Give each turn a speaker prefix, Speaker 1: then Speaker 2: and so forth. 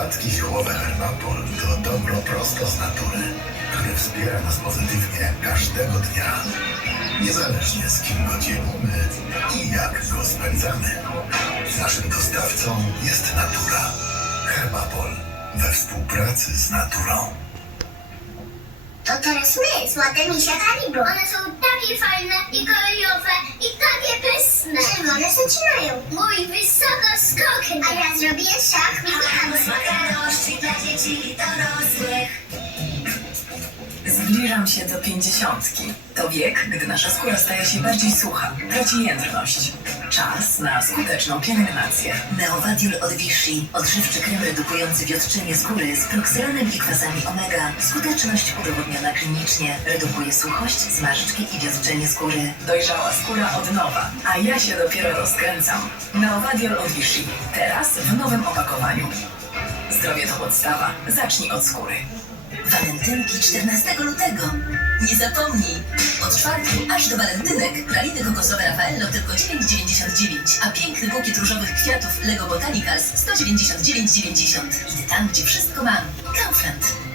Speaker 1: Słodkie ziołowe Herbapol to dobro prosto z natury, które wspiera nas pozytywnie każdego dnia. Niezależnie z kim go dzielimy i jak go spędzamy. Naszym dostawcą jest natura. Herbapol we współpracy z naturą.
Speaker 2: To teraz my, złote misie Haribo. One są takie fajne i kolorowe i takie pyszne. Czerwone zaczynają. Mój wysoko skok. A ja zrobię szach makarości.
Speaker 3: Makarości dla dzieci i dorosłych.
Speaker 4: Zbliżam się do 50. To wiek, gdy nasza skóra staje się bardziej sucha, traci jędrność. Czas na skuteczną pielęgnację.
Speaker 3: Neovadiol od Vichy. Odżywczy krem redukujący wiotczenie skóry z proksylanem i kwasami omega. Skuteczność udowodniona klinicznie. Redukuje suchość, zmarszczki i wiotczenie skóry.
Speaker 4: Dojrzała skóra od nowa, a ja się dopiero rozkręcam. Neovadiol od Vichy. Teraz w nowym opakowaniu. Zdrowie to podstawa. Zacznij od skóry.
Speaker 3: Walentynki 14 lutego. Nie zapomnij! Od czwartku aż do walentynek praliny kokosowe Raffaello tylko 9,99, a piękny bukiet różowych kwiatów Lego Botanicals 199,90. Idę tam, gdzie wszystko mam. Kaufland.